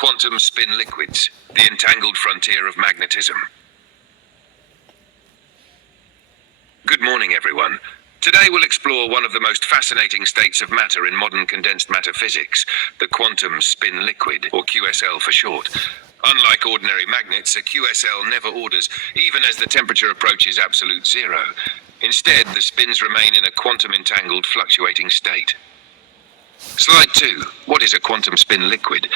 Quantum spin liquids, the entangled frontier of magnetism. Good morning, everyone. Today we'll explore one of the most fascinating states of matter in modern condensed matter physics, the quantum spin liquid, or QSL for short. Unlike ordinary magnets, a QSL never orders, even as the temperature approaches absolute zero. Instead, the spins remain in a quantum-entangled, fluctuating state. Slide 2. What is a quantum spin liquid?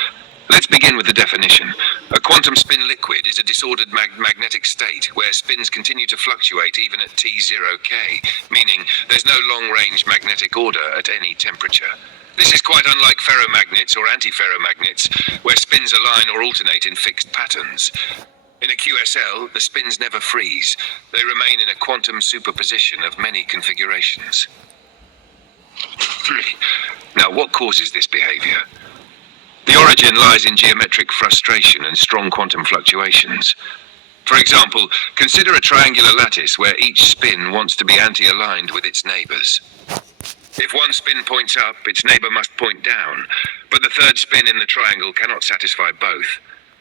Let's begin with the definition. A quantum spin liquid is a disordered magnetic state where spins continue to fluctuate even at T0K, meaning there's no long-range magnetic order at any temperature. This is quite unlike ferromagnets or antiferromagnets, where spins align or alternate in fixed patterns. In a QSL, the spins never freeze. They remain in a quantum superposition of many configurations. 3. Now, what causes this behavior? The origin lies in geometric frustration and strong quantum fluctuations. For example, consider a triangular lattice where each spin wants to be anti-aligned with its neighbors. If one spin points up, its neighbor must point down, but the third spin in the triangle cannot satisfy both.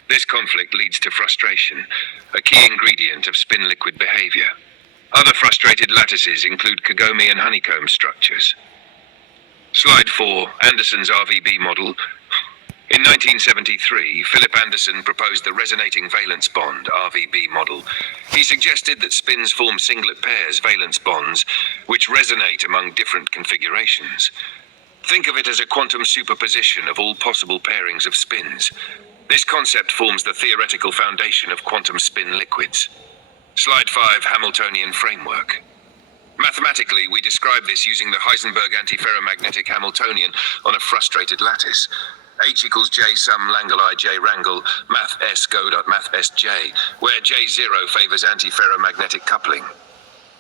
This conflict leads to frustration, a key ingredient of spin liquid behavior. Other frustrated lattices include Kagome and honeycomb structures. Slide 4, Anderson's RVB model. In 1973, Philip Anderson proposed the resonating valence bond, RVB model. He suggested that spins form singlet pairs, valence bonds, which resonate among different configurations. Think of it as a quantum superposition of all possible pairings of spins. This concept forms the theoretical foundation of quantum spin liquids. Slide 5, Hamiltonian framework. Mathematically, we describe this using the Heisenberg antiferromagnetic Hamiltonian on a frustrated lattice. H equals J sum Langle I J wrangle math S go dot math S J, where J0 favors antiferromagnetic coupling.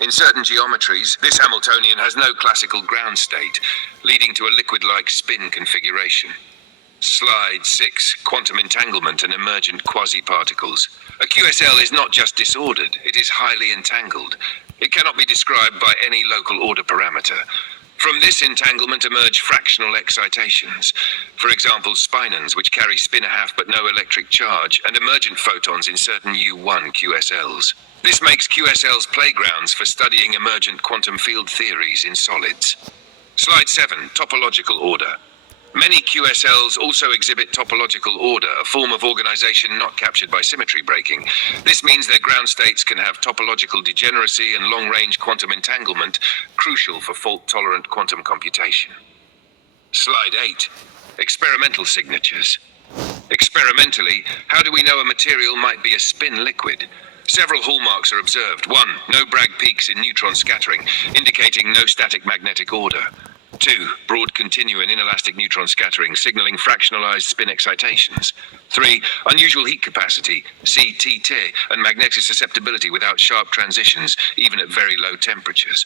In certain geometries, this Hamiltonian has no classical ground state, leading to a liquid-like spin configuration. Slide 6, quantum entanglement and emergent quasi-particles. A QSL is not just disordered, it is highly entangled. It cannot be described by any local order parameter. From this entanglement emerge fractional excitations. For example, spinons, which carry spin-a-half but no electric charge, and emergent photons in certain U1 QSLs. This makes QSLs playgrounds for studying emergent quantum field theories in solids. Slide 7, topological order. Many QSLs also exhibit topological order, a form of organization not captured by symmetry breaking. This means their ground states can have topological degeneracy and long-range quantum entanglement, crucial for fault-tolerant quantum computation. Slide 8. Experimental signatures. Experimentally, how do we know a material might be a spin liquid? Several hallmarks are observed. 1. No Bragg peaks in neutron scattering, indicating no static magnetic order. 2. Broad continu in inelastic neutron scattering, signaling fractionalized spin excitations. 3. Unusual heat capacity, CTT, and magnetic susceptibility without sharp transitions, even at very low temperatures.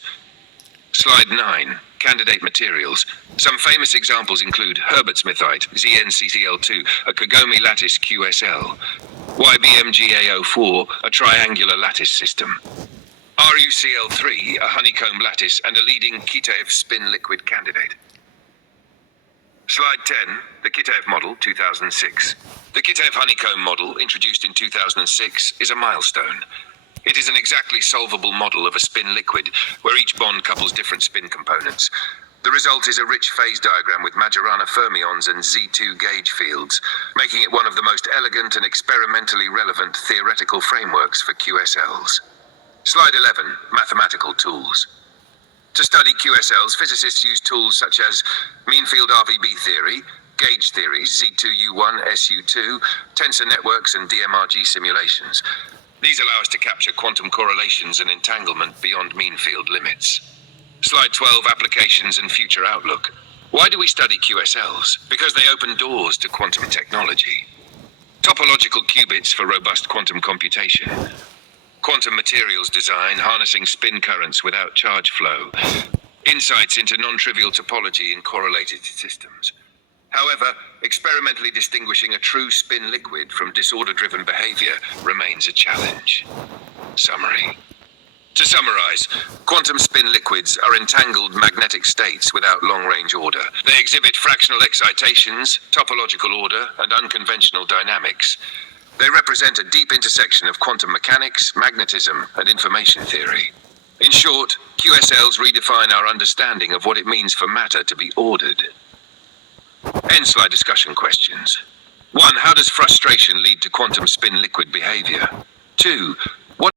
Slide 9. Candidate materials. Some famous examples include herbertsmithite, ZnCCl2, a Kagome lattice QSL. YBMGA04, a triangular lattice system. RuCl3, a honeycomb lattice, and a leading Kitaev spin liquid candidate. Slide 10, the Kitaev model, 2006. The Kitaev honeycomb model, introduced in 2006, is a milestone. It is an exactly solvable model of a spin liquid, where each bond couples different spin components. The result is a rich phase diagram with Majorana fermions and Z2 gauge fields, making it one of the most elegant and experimentally relevant theoretical frameworks for QSLs. Slide 11, mathematical tools. To study QSLs, physicists use tools such as mean field RVB theory, gauge theories, Z2U1, SU2, tensor networks, and DMRG simulations. These allow us to capture quantum correlations and entanglement beyond mean field limits. Slide 12, applications and future outlook. Why do we study QSLs? Because they open doors to quantum technology. Topological qubits for robust quantum computation. Quantum materials design, harnessing spin currents without charge flow. Insights into non-trivial topology in correlated systems. However, experimentally distinguishing a true spin liquid from disorder-driven behavior remains a challenge. Summary. To summarize, quantum spin liquids are entangled magnetic states without long-range order. They exhibit fractional excitations, topological order, and unconventional dynamics. They represent a deep intersection of quantum mechanics, magnetism, and information theory. In short, QSLs redefine our understanding of what it means for matter to be ordered. End slide discussion questions. 1. How does frustration lead to quantum spin liquid behavior? 2.